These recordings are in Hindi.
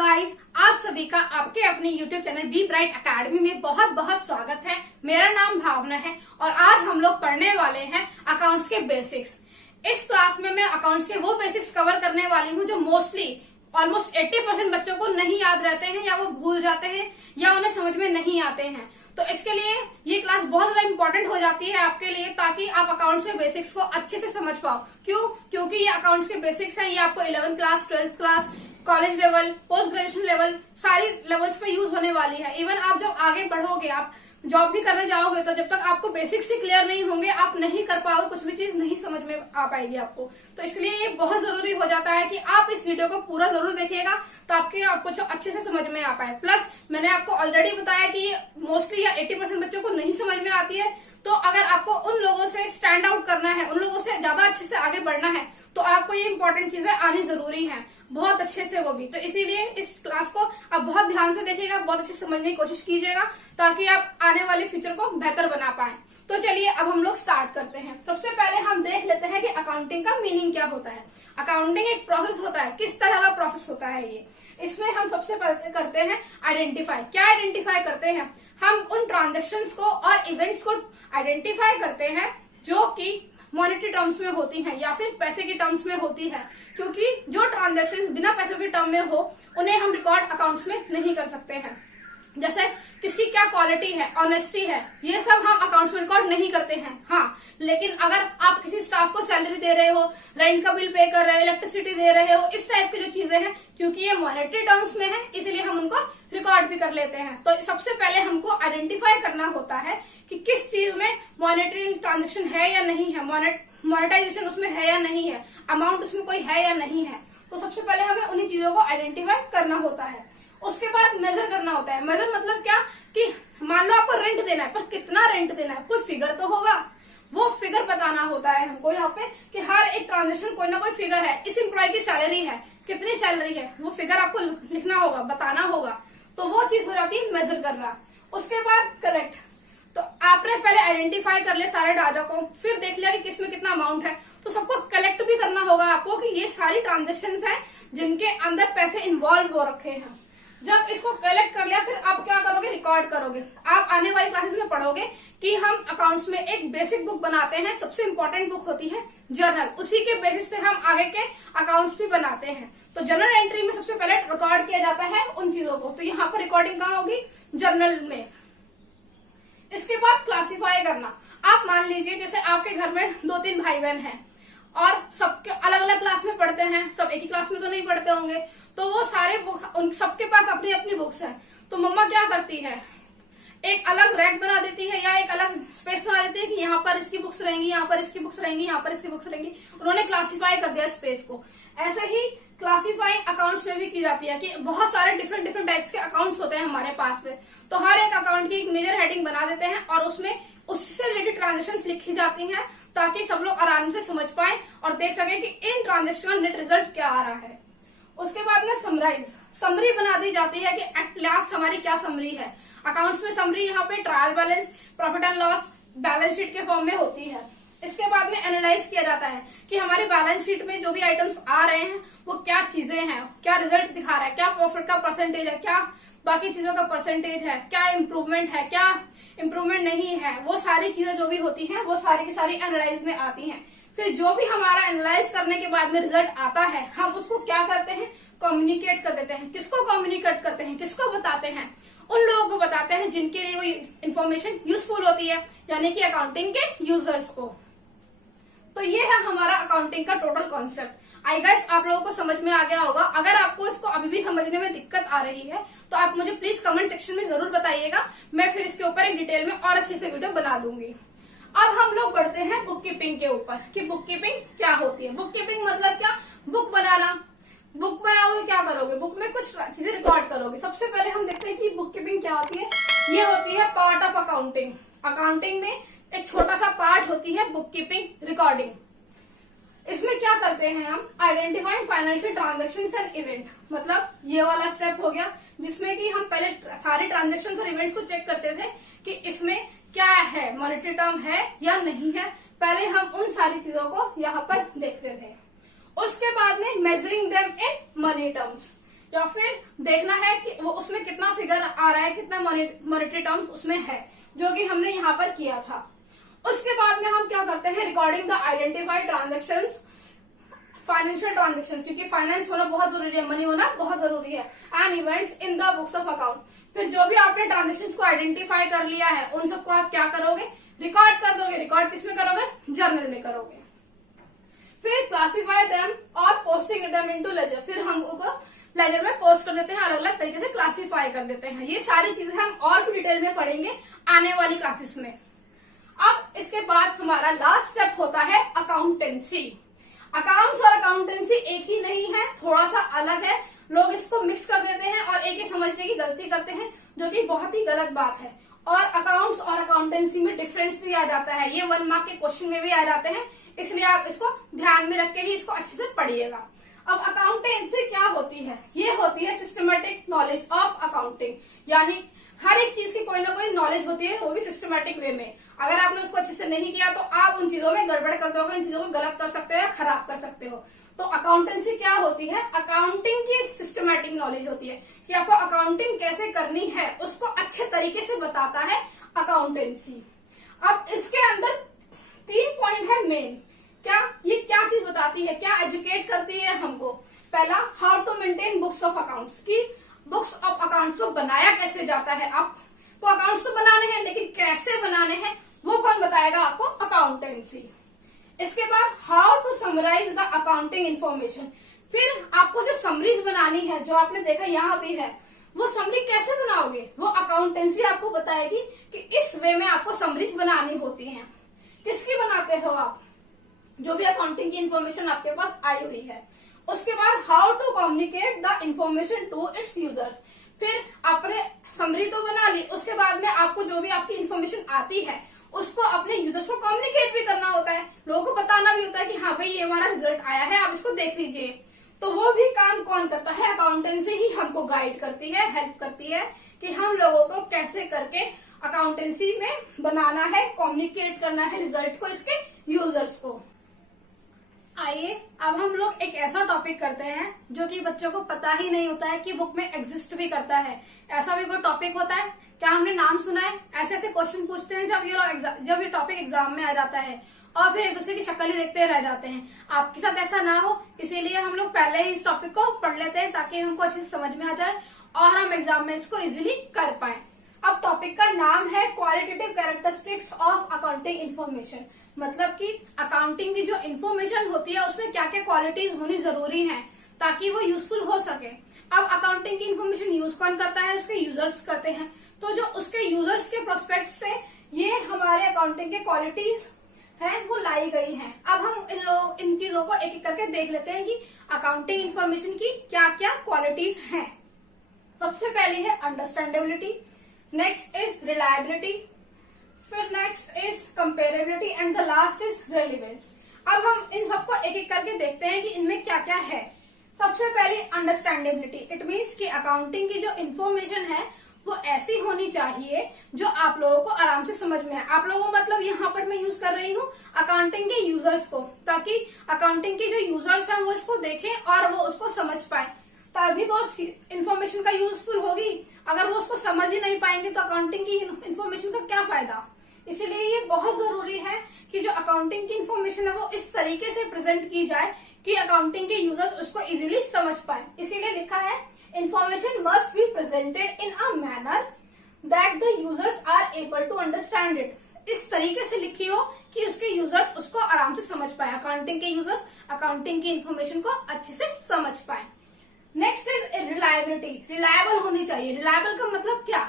गाइस, आप सभी का आपके अपने YouTube channel B bright academy में बहुत बहुत स्वागत है। मेरा नाम भावना है और आज हम लोग पढ़ने वाले हैं अकाउंट्स के बेसिक्स। इस क्लास में मैं अकाउंट्स के वो बेसिक्स कवर करने वाली हूँ जो मोस्टली ऑलमोस्ट 80% बच्चों को नहीं याद रहते हैं या वो भूल जाते हैं या उन्हें समझ में नहीं आते हैं। तो इसके लिए ये क्लास बहुत ज्यादा इंपॉर्टेंट हो जाती है आपके लिए, ताकि आप अकाउंट्स के बेसिक्स को अच्छे से समझ पाओ। क्योंकि ये अकाउंट्स के बेसिक्स हैं, ये आपको 11th class, 12th class, college level, post graduation level, सारी लेवल्स पे यूज होने वाली है। इवन आप जब आगे बढ़ोगे, आप जॉब भी करने जाओगे, तो जब तक आपको बेसिक्स ही क्लियर नहीं होंगे आप नहीं कर पाओगे, कुछ भी चीज नहीं समझ में आ पाएगी आपको। तो इसलिए ये बहुत जरूरी हो जाता है कि आप इस वीडियो को पूरा जरूर देखिएगा ताकि आपको जो अच्छे से समझ में आ पाए। प्लस मैंने आपको ऑलरेडी बताया कि मोस्टली या 80% बच्चों को नहीं समझ में आती है, तो अगर आपको उन लोगों से स्टैंड आउट करना है, उन लोगों से ज्यादा अच्छे से आगे बढ़ना है, तो आपको ये इंपॉर्टेंट चीजें आनी जरूरी है, बहुत अच्छे से वो भी। तो इसीलिए इस क्लास को आप बहुत ध्यान से देखिएगा, बहुत अच्छे से समझने की कोशिश कीजिएगा ताकि आप आने वाले फ्यूचर को बेहतर बना पाए। तो चलिए अब हम लोग स्टार्ट करते हैं। सबसे पहले हम देख लेते हैं कि अकाउंटिंग का मीनिंग क्या होता है। अकाउंटिंग एक प्रोसेस होता है। किस तरह का प्रोसेस होता है ये? इसमें हम सबसे पहले करते हैं आइडेंटिफाई। क्या आइडेंटिफाई करते हैं? हम उन ट्रांजेक्शन्स को और इवेंट्स को आइडेंटिफाई करते हैं जो कि मॉनेटरी टर्म्स में होती हैं या फिर पैसे की टर्म्स में होती है, क्योंकि जो ट्रांजैक्शन बिना पैसों के टर्म में हो उन्हें हम रिकॉर्ड अकाउंट्स में नहीं कर सकते हैं। जैसे किसकी क्या क्वालिटी है, ऑनेस्टी है, ये सब हम अकाउंट्स में रिकॉर्ड नहीं करते हैं। हाँ, लेकिन अगर आप किसी स्टाफ को सैलरी दे रहे हो, रेंट का बिल पे कर रहे हो, इलेक्ट्रिसिटी दे रहे हो, इस टाइप की जो चीजें हैं, क्योंकि ये मॉनेटरी टर्म्स में है इसलिए हम उनको रिकॉर्ड भी कर लेते हैं। तो सबसे पहले हमको आइडेंटिफाई करना होता है कि किस चीज में मॉनेटरी ट्रांजेक्शन है या नहीं है, मॉनेटाइजेशन उसमें है या नहीं है, अमाउंट उसमें कोई है या नहीं है। तो सबसे पहले हमें उन्हीं चीजों को आइडेंटिफाई करना होता है। उसके बाद मेजर करना होता है। मेजर मतलब क्या कि मान लो आपको रेंट देना है, पर कितना रेंट देना है, कोई फिगर तो होगा, वो फिगर बताना होता है हमको यहाँ पे कि हर एक ट्रांजेक्शन कोई ना कोई फिगर है। इस एम्प्लॉय की सैलरी है, कितनी सैलरी है, वो फिगर आपको लिखना होगा, बताना होगा। तो वो चीज हो जाती है मेजर करना। उसके बाद कलेक्ट। तो आपने पहले आइडेंटिफाई कर लिया सारे डाटा को, फिर देख लिया कि किसमें कितना अमाउंट है, तो सबको कलेक्ट भी करना होगा आपको कि ये सारी ट्रांजेक्शन्स हैं जिनके अंदर पैसे इन्वॉल्व हो रखे हैं। जब इसको कलेक्ट कर लिया, फिर आप क्या करोगे? रिकॉर्ड करोगे। आप आने वाली क्लासेस में पढ़ोगे कि हम अकाउंट्स में एक बेसिक बुक बनाते हैं, सबसे इंपॉर्टेंट बुक होती है जर्नल। उसी के बेसिस पे हम आगे के अकाउंट्स भी बनाते हैं। तो जर्नल एंट्री में सबसे पहले रिकॉर्ड किया जाता है उन चीजों को। तो यहाँ पर रिकॉर्डिंग कहाँ होगी? जर्नल में। इसके बाद क्लासिफाई करना। आप मान लीजिए जैसे आपके घर में 2-3 भाई बहन हैं और सबके अलग अलग क्लास में पढ़ते हैं, सब एक ही क्लास में तो नहीं पढ़ते होंगे, तो वो सारे बुक उन सबके पास अपनी अपनी बुक्स है। तो मम्मा क्या करती है? एक अलग रैक बना देती है या एक अलग स्पेस बना देती है कि यहाँ पर इसकी बुक्स रहेंगी, यहाँ पर इसकी बुक्स रहेंगी, यहाँ पर इसकी बुक्स रहेंगी। उन्होंने क्लासिफाई कर दिया स्पेस को। ऐसे ही क्लासिफाइंग अकाउंट्स में भी की जाती है कि बहुत सारे डिफरेंट टाइप्स के अकाउंट्स होते हैं हमारे पास में। तो हर एक अकाउंट की एक मेजर हेडिंग बना देते हैं और उसमें उससे रिलेटेड ट्रांजेक्शन्स लिखी जाती हैं ताकि सब लोग आराम से समझ पाए और देख सके कि इन ट्रांजेक्शन का नेट रिजल्ट क्या आ रहा है। उसके बाद में समरी बना दी जाती है कि एट लास्ट हमारी क्या समरी है। अकाउंट्स में समरी यहाँ पे trial balance, profit and loss, balance sheet के फॉर्म में होती है। इसके बाद में एनालाइज किया जाता है कि हमारी बैलेंस शीट में जो भी आइटम्स आ रहे हैं वो क्या चीजें हैं, क्या रिजल्ट दिखा रहा है, क्या प्रॉफिट का परसेंटेज है, क्या बाकी चीजों का परसेंटेज है, क्या इम्प्रूवमेंट है, क्या इम्प्रूवमेंट नहीं है। वो सारी चीजें जो भी होती हैं वो सारी की सारी एनालाइज में आती हैं। फिर जो भी हमारा एनालाइज करने के बाद में रिजल्ट आता है, हम उसको क्या करते हैं? कम्युनिकेट कर देते हैं। किसको कम्युनिकेट करते हैं? किसको बताते हैं? उन लोगों को बताते हैं जिनके लिए वो इन्फॉर्मेशन यूजफुल होती है, यानी कि अकाउंटिंग के यूजर्स को। तो ये है हमारा अकाउंटिंग का टोटल कॉन्सेप्ट। आई गाइस, आप लोगों को समझ में आ गया होगा। अगर आपको इसको अभी भी समझने में दिक्कत आ रही है तो आप मुझे प्लीज कमेंट सेक्शन में जरूर बताइएगा। मैं फिर इसके ऊपर एक डिटेल में और अच्छे से वीडियो बना दूंगी। अब हम लोग बढ़ते हैं बुक कीपिंग के ऊपर कि बुक कीपिंग क्या होती है। बुक कीपिंग मतलब क्या? बुक बनाना। बुक बनाओगे, क्या करोगे? बुक में कुछ चीजें रिकॉर्ड करोगे। सबसे पहले हम देखते हैं कि बुक कीपिंग क्या होती है। ये होती है पार्ट ऑफ अकाउंटिंग। अकाउंटिंग में एक छोटा सा पार्ट होती है बुक कीपिंग, रिकॉर्डिंग। इसमें क्या करते हैं हम? Identifying financial transactions and event. मतलब ये वाला स्टेप हो गया जिसमें कि हम पहले सारे ट्रांजेक्शन्स और इवेंट्स को चेक करते थे कि इसमें क्या है, मॉनेटरी टर्म है या नहीं है। पहले हम उन सारी चीजों को यहाँ पर देखते थे। उसके बाद में measuring them in money terms. या फिर देखना है कि वो उसमें कितना फिगर आ रहा है, कितना मॉनेटरी टर्म्स उसमें है, जो कि हमने यहाँ पर किया था। उसके बाद में हम क्या करते हैं, recording the identified transactions, financial transaction, क्योंकि फाइनेंस होना बहुत जरूरी है, मनी होना बहुत जरूरी है, and events in the books of account. फिर जो भी आपने ट्रांजेक्शन को आइडेंटिफाई कर लिया है उन सबको आप क्या करोगे, रिकॉर्ड कर दोगे। रिकॉर्ड किसमें करोगे, जर्नल में करोगे। फिर क्लासिफाई देम और पोस्टिंग देम इनटू लेजर, फिर हम उनको लेजर में पोस्ट कर देते हैं, अलग अलग तरीके से क्लासिफाई कर देते हैं। ये सारी चीजें हम और भी डिटेल में पढ़ेंगे आने वाली क्लासेस में। अब इसके बाद हमारा लास्ट स्टेप होता है अकाउंटेंसी। अकाउंट्स और अकाउंटेंसी एक ही नहीं है, थोड़ा सा अलग है। लोग इसको मिक्स कर देते हैं और एक ही समझने की गलती करते हैं, जो कि बहुत ही गलत बात है। और अकाउंट्स और अकाउंटेंसी में डिफरेंस भी आ जाता है, ये 1 मार्क के क्वेश्चन में भी आ जाते हैं, इसलिए आप इसको ध्यान में रख के ही इसको अच्छे से पढ़िएगा। अब अकाउंटेंसी क्या होती है, ये होती है सिस्टमेटिक नॉलेज ऑफ अकाउंटिंग, यानी हर एक चीज की कोई ना कोई नॉलेज होती है, वो भी सिस्टमेटिक वे में। अगर आपने उसको अच्छे से नहीं किया तो आप उन चीजों में गड़बड़ कर दोगे, इन चीजों को गलत कर सकते हो या खराब कर सकते हो। तो अकाउंटेंसी क्या होती है, अकाउंटिंग की एक सिस्टमेटिक नॉलेज होती है कि आपको अकाउंटिंग कैसे करनी है, उसको अच्छे तरीके से बताता है अकाउंटेंसी। अब इसके अंदर 3 पॉइंट है मेन। ये क्या चीज बताती है, क्या एजुकेट करती है हमको। पहला, how to maintain books of accounts, की बुक्स ऑफ अकाउंट्स को बनाया कैसे जाता है। आपको अकाउंट्स तो बनाने हैं, लेकिन कैसे बनाने हैं वो कौन बताएगा आपको, अकाउंटेंसी। इसके बाद how to summarise the accounting information, फिर आपको जो समरीज बनानी है, जो आपने देखा यहाँ भी है, वो समरी कैसे बनाओगे, वो अकाउंटेंसी आपको बताएगी कि इस वे में आपको समरीज बनानी होती है। किसकी बनाते हो आप, जो भी अकाउंटिंग की इन्फॉर्मेशन आपके पास आई हुई है। उसके बाद how to communicate the information to its users, फिर आपने समरी तो बना ली, उसके बाद में आपको जो भी आपकी इन्फॉर्मेशन आती है उसको अपने यूजर्स को कम्युनिकेट भी करना होता है, लोगों को बताना भी होता है कि हाँ भाई ये हमारा रिजल्ट आया है, आप इसको देख लीजिए। तो वो भी काम कौन करता है, अकाउंटेंसी ही हमको गाइड करती है, हेल्प करती है कि हम लोगों को कैसे करके अकाउंटेंसी में बनाना है, कम्युनिकेट करना है रिजल्ट को इसके यूजर्स को। आइए अब हम लोग एक ऐसा टॉपिक करते हैं जो कि बच्चों को पता ही नहीं होता है कि बुक में एग्जिस्ट भी करता है। ऐसा भी कोई टॉपिक होता है क्या, हमने नाम सुना है? ऐसे ऐसे क्वेश्चन पूछते हैं जब ये टॉपिक एग्जाम में आ जाता है और फिर एक दूसरे की शक्ल ही देखते रह जाते हैं। आपके साथ ऐसा ना हो, इसीलिए हम लोग पहले ही इस टॉपिक को पढ़ लेते हैं ताकि हमको अच्छे से समझ में आ जाए और हम एग्जाम में इसको इजिली कर पाए। अब टॉपिक का नाम है qualitative characteristics of accounting information, मतलब कि अकाउंटिंग की जो इन्फॉर्मेशन होती है उसमें क्या क्या क्वालिटीज होनी जरूरी है ताकि वो यूजफुल हो सके। अब अकाउंटिंग की इन्फॉर्मेशन यूज कौन करता है, उसके यूजर्स करते हैं। तो जो उसके यूजर्स के प्रोस्पेक्ट से ये हमारे अकाउंटिंग के क्वालिटीज हैं वो लाई गई हैं। अब हम इन चीजों को एक एक करके देख लेते हैं कि अकाउंटिंग इन्फॉर्मेशन की क्या क्या क्वालिटीज हैं। सबसे पहली है अंडरस्टैंडेबिलिटी, नेक्स्ट इज रिलायबिलिटी, फिर next is comparability and the last is relevance. अब हम इन सबको एक एक करके देखते हैं कि इनमें क्या क्या है। सबसे पहले अंडरस्टैंडेबिलिटी, इट मीन्स कि अकाउंटिंग की जो इन्फॉर्मेशन है वो ऐसी होनी चाहिए जो आप लोगों को आराम से समझ में आए। आप लोगों मतलब यहाँ पर मैं यूज कर रही हूँ अकाउंटिंग के यूजर्स को, ताकि अकाउंटिंग के जो यूजर्स हैं वो इसको देखें और वो उसको समझ पाए, तभी तो इन्फॉर्मेशन का यूजफुल होगी। अगर वो उसको समझ ही नहीं पाएंगे तो अकाउंटिंग की इन्फॉर्मेशन का क्या फायदा। इसीलिए ये बहुत जरूरी है कि जो अकाउंटिंग की इन्फॉर्मेशन है वो इस तरीके से प्रेजेंट की जाए कि अकाउंटिंग के यूजर्स उसको इजीली समझ पाए। इसीलिए लिखा है information must be presented in a manner that the users are able to understand it. इस तरीके से लिखी हो कि उसके यूजर्स उसको आराम से समझ पाए, अकाउंटिंग के यूजर्स अकाउंटिंग की इन्फॉर्मेशन को अच्छे से समझ पाए। नेक्स्ट इज रिलायबिलिटी, रिलायबल होनी चाहिए। रिलायबल का मतलब क्या,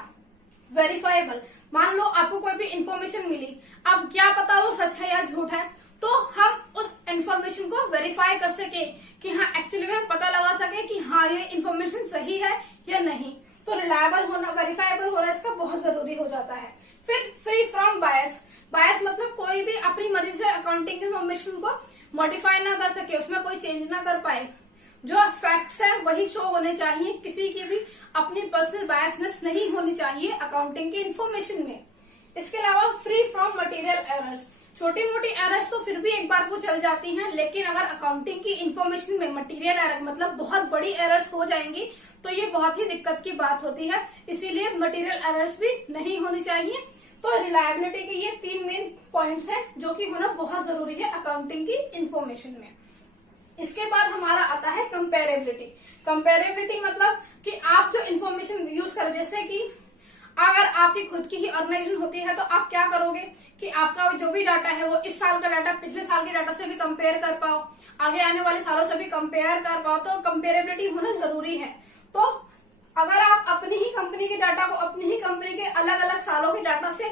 वेरीफाइबल। मान लो आपको कोई भी इन्फॉर्मेशन मिली, अब क्या पता वो सच है या झूठ है, तो हम उस इन्फॉर्मेशन को वेरीफाई कर सके कि हाँ एक्चुअली में पता लगा सके कि हाँ ये इन्फॉर्मेशन सही है या नहीं। तो रिलायबल होना, वेरीफाइबल होना इसका बहुत जरूरी हो जाता है। फिर फ्री फ्रॉम बायस, बायस मतलब कोई भी अपनी मर्जी से अकाउंटिंग इन्फॉर्मेशन को मॉडिफाई ना कर सके, उसमें कोई चेंज ना कर पाए। जो फैक्ट्स है वही शो होने चाहिए, किसी की भी अपनी पर्सनल बायसनेस नहीं होनी चाहिए अकाउंटिंग की इन्फॉर्मेशन में। इसके अलावा फ्री फ्रॉम मटेरियल एरर्स, छोटी मोटी एरर्स तो फिर भी एक बार को चल जाती हैं, लेकिन अगर अकाउंटिंग की इन्फॉर्मेशन में मटेरियल एरर मतलब बहुत बड़ी एरर्स हो जाएंगी तो ये बहुत ही दिक्कत की बात होती है। इसीलिए मटेरियल एरर्स भी नहीं होनी चाहिए। तो रिलायबिलिटी के ये 3 मेन पॉइंट्स हैं जो कि होना बहुत जरूरी है अकाउंटिंग की इन्फॉर्मेशन में। इसके बाद हमारा आता है कंपेरेबिलिटी। कंपेरेबिलिटी मतलब कि आप जो इन्फॉर्मेशन यूज करें, जैसे कि अगर आपकी खुद की ही ऑर्गेनाइजेशन होती है तो आप क्या करोगे कि आपका जो भी डाटा है वो इस साल का डाटा पिछले साल के डाटा से भी कंपेयर कर पाओ, आगे आने वाले सालों से भी कंपेयर कर पाओ। तो कंपेरेबिलिटी होना जरूरी है। तो अगर आप अपनी ही कंपनी के डाटा को अपनी ही कंपनी के अलग अलग सालों के डाटा से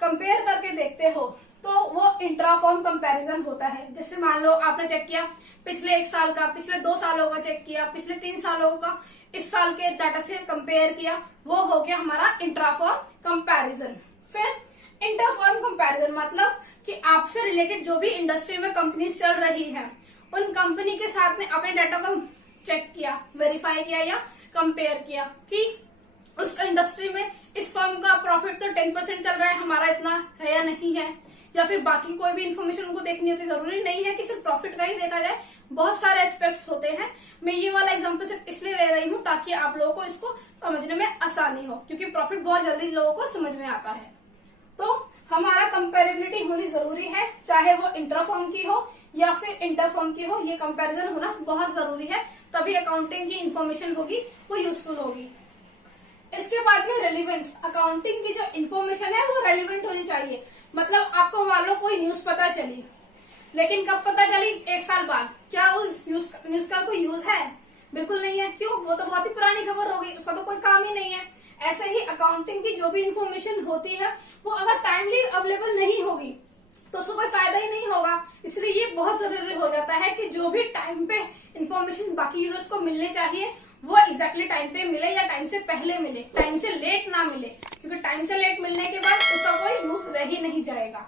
कंपेयर करके देखते हो तो वो इंट्राफॉर्म कंपैरिजन होता है। जैसे मान लो आपने चेक किया पिछले 1 साल का, पिछले 2 सालों का चेक किया, पिछले 3 सालों का इस साल के डाटा से कंपेयर किया, वो हो गया हमारा इंट्राफॉर्म कंपैरिजन। फिर इंटरफॉर्म कंपैरिजन मतलब कि आपसे रिलेटेड जो भी इंडस्ट्री में कंपनी चल रही है उन कंपनी के साथ में अपने डाटा को चेक किया, वेरीफाई किया या कंपेयर किया कि उस इंडस्ट्री में इस फर्म का प्रॉफिट तो 10% चल रहा है, हमारा इतना है या नहीं है, या फिर बाकी कोई भी इन्फॉर्मेशन उनको देखनी होती है। जरूरी नहीं है कि सिर्फ प्रॉफिट का ही देखा जाए, बहुत सारे एस्पेक्ट्स होते हैं। मैं ये वाला एग्जांपल सिर्फ इसलिए ले रही हूँ ताकि आप लोगों को इसको समझने में आसानी हो, क्योंकि प्रॉफिट बहुत जल्दी लोगों को समझ में आता है। तो हमारा कंपेरेबिलिटी होनी जरूरी है, चाहे वो इंटरफॉर्म की हो या फिर इंटरफॉर्म की हो, ये कंपेरिजन होना बहुत जरूरी है, तभी अकाउंटिंग की इन्फॉर्मेशन होगी वो यूजफुल होगी। इसके बाद में रेलिवेंस। अकाउंटिंग की जो इन्फॉर्मेशन है वो रेलिवेंट होनी चाहिए। मतलब आपको मान लो कोई न्यूज पता चली, लेकिन कब पता चली? 1 साल बाद। क्या उस न्यूज का कोई यूज है? बिल्कुल नहीं है। क्यों? वो तो बहुत ही पुरानी खबर होगी, उसका तो कोई काम ही नहीं है। ऐसे ही अकाउंटिंग की जो भी इन्फॉर्मेशन होती है वो अगर टाइमली अवेलेबल नहीं होगी तो उसको कोई फायदा ही नहीं होगा। इसलिए ये बहुत जरूरी हो जाता है कि जो भी टाइम पे इन्फॉर्मेशन बाकी यूजर्स को मिलने चाहिए वो एग्जैक्टली टाइम पे मिले या टाइम से पहले मिले, टाइम से लेट ना मिले, क्योंकि टाइम से लेट मिलने के बाद उसका कोई यूज रह ही नहीं जाएगा।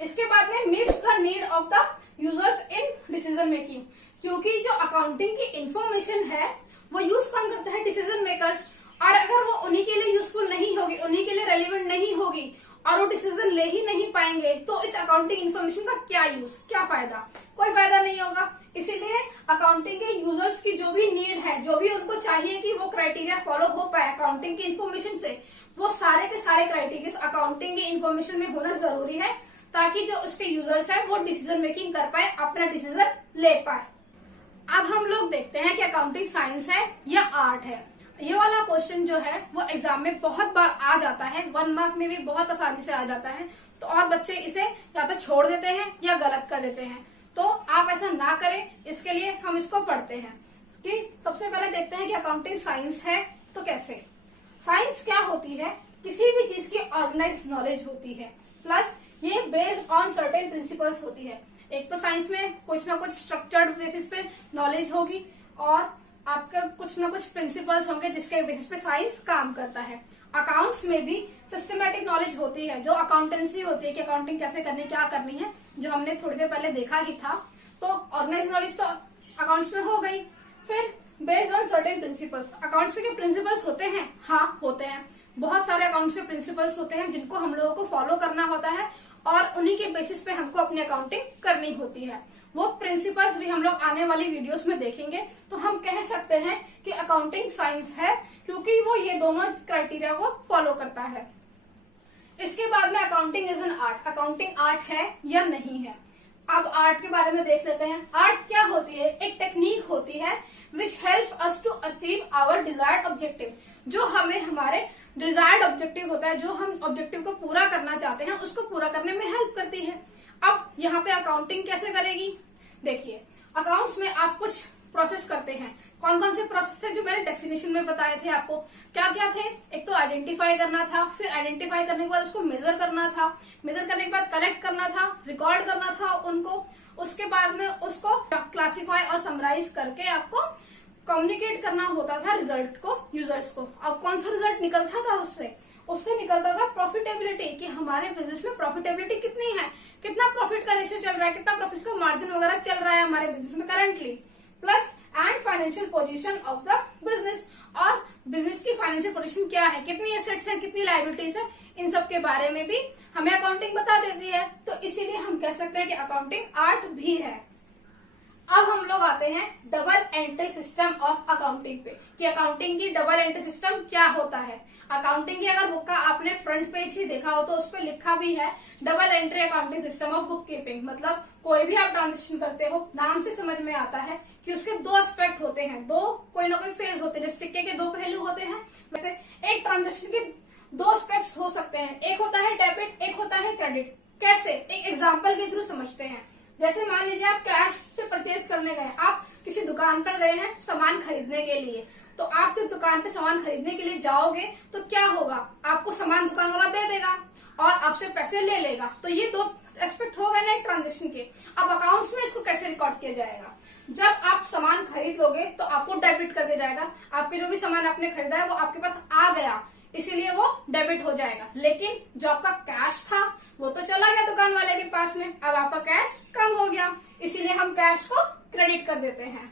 इसके बाद में meets the need of the users in decision making, क्योंकि जो अकाउंटिंग की इन्फॉर्मेशन है वो यूज कौन करता है? Decision makers. और अगर वो उन्हीं के लिए यूजफुल नहीं होगी, उन्हीं के लिए रेलिवेंट नहीं होगी और वो डिसीजन ले ही नहीं पाएंगे तो इस अकाउंटिंग इन्फॉर्मेशन का क्या यूज, क्या फायदा? कोई फायदा नहीं होगा। इसीलिए अकाउंटिंग के यूजर्स की जो भी नीड है, जो भी उनको चाहिए कि वो क्राइटेरिया फॉलो हो पाए अकाउंटिंग की इन्फॉर्मेशन से, वो सारे के सारे क्राइटेरिया अकाउंटिंग की इन्फॉर्मेशन में होना जरूरी है, ताकि जो उसके यूजर्स है वो डिसीजन मेकिंग कर पाए, अपना डिसीजन ले पाए। अब हम लोग देखते हैं कि अकाउंटिंग साइंस है या आर्ट है। ये वाला क्वेश्चन जो है वो एग्जाम में बहुत बार आ जाता है, 1 मार्क में भी बहुत आसानी से आ जाता है। तो और बच्चे इसे या तो छोड़ देते हैं या गलत कर देते हैं। तो आप ऐसा ना करें, इसके लिए हम इसको पढ़ते हैं कि सबसे पहले देखते हैं कि अकाउंटिंग साइंस है तो कैसे। साइंस क्या होती है? किसी भी चीज की ऑर्गेनाइज नॉलेज होती है, प्लस ये बेस्ड ऑन सर्टेन प्रिंसिपल्स होती है। एक तो साइंस में कुछ ना कुछ स्ट्रक्चर्ड बेसिस पे नॉलेज होगी और आपका कुछ ना कुछ प्रिंसिपल्स होंगे जिसके बेसिस पे साइंस काम करता है। अकाउंट्स में भी सिस्टमेटिक नॉलेज होती है, जो अकाउंटेंसी होती है कि अकाउंटिंग कैसे करनी, क्या करनी है, जो हमने थोड़ी देर पहले देखा ही था। तो ऑर्गेनाइज नॉलेज तो अकाउंट्स में हो गई। फिर based on certain principles, accounts के प्रिंसिपल्स होते हैं, हाँ होते हैं, बहुत सारे अकाउंट्स के प्रिंसिपल्स होते हैं जिनको हम लोगों को फॉलो करना होता है और उन्हीं के बेसिस पे हमको अपनी अकाउंटिंग करनी होती है। वो प्रिंसिपल्स भी हम लोग आने वाली वीडियोस में देखेंगे। तो हम कह सकते हैं कि अकाउंटिंग साइंस है, क्योंकि वो ये दोनों क्राइटेरिया को फॉलो करता है। इसके बाद में accounting is an art. Accounting art है या नहीं है? अब आर्ट के बारे में देख लेते हैं। आर्ट क्या होती है? एक टेक्निक होती है which helps us to achieve our desired objective. जो हमें हमारे डिजायर्ड ऑब्जेक्टिव होता है, जो हम ऑब्जेक्टिव को पूरा करना चाहते हैं, उसको पूरा करने में हेल्प करती है। अब यहाँ पे अकाउंटिंग कैसे करेगी? देखिए, अकाउंट्स में आप कुछ प्रोसेस करते हैं। कौन कौन से प्रोसेस थे जो मैंने डेफिनेशन में बताए थे आपको? क्या क्या थे? एक तो आइडेंटिफाई करना था, फिर आइडेंटिफाई करने के बाद उसको मेजर करना था, मेजर करने के बाद कलेक्ट करना था, रिकॉर्ड करना था उनको, उसके बाद में उसको क्लासिफाई और समराइज करके आपको कम्युनिकेट करना होता था रिजल्ट को यूजर्स को। अब कौन सा रिजल्ट निकलता था उससे निकलता था प्रॉफिटेबिलिटी, कि हमारे बिजनेस में प्रॉफिटेबिलिटी कितनी है, कितना प्रॉफिट का रेशियो चल रहा है, कितना प्रॉफिट का मार्जिन वगैरह चल रहा है हमारे बिजनेस में currently, plus and financial position of the business. और बिजनेस की फाइनेंशियल पोजीशन क्या है, कितनी एसेट्स है, कितनी लायबिलिटीज है, इन सब के बारे में भी हमें अकाउंटिंग बता देती है। तो इसीलिए हम कह सकते हैं कि अकाउंटिंग आर्ट भी है। अब हम लोग आते हैं double entry system of accounting पे, कि अकाउंटिंग की डबल एंट्री सिस्टम क्या होता है। अकाउंटिंग की अगर बुक का आपने फ्रंट पेज ही देखा हो तो उस पर लिखा भी है double entry accounting system of book keeping. मतलब कोई भी आप ट्रांजेक्शन करते हो, नाम से समझ में आता है कि उसके दो एस्पेक्ट होते हैं, दो कोई ना कोई फेज होते हैं, जैसे सिक्के के दो पहलू होते हैं, वैसे एक ट्रांजेक्शन के दो एस्पेक्ट्स हो सकते हैं, एक होता है डेबिट, एक होता है क्रेडिट। कैसे, एक एग्जाम्पल के थ्रू समझते हैं। जैसे मान लीजिए आप कैश से परचेज करने गए, आप किसी दुकान पर गए हैं सामान खरीदने के लिए, तो आप जब दुकान पे सामान खरीदने के लिए जाओगे तो क्या होगा, आपको सामान दुकान वाला दे देगा और आपसे पैसे ले लेगा। तो ये दो एस्पेक्ट हो गए ना एक ट्रांजेक्शन के। अब अकाउंट्स में इसको कैसे रिकॉर्ड किया जाएगा, जब आप सामान खरीद लोगे तो आपको डेबिट कर दिया जाएगा, आपके जो भी सामान आपने खरीदा है वो आपके पास आ गया, इसीलिए वो डेबिट हो जाएगा। लेकिन जो आपका कैश था वो तो चला गया दुकान वाले के पास में, अब आपका कैश कम हो गया, इसीलिए हम कैश को क्रेडिट कर देते हैं।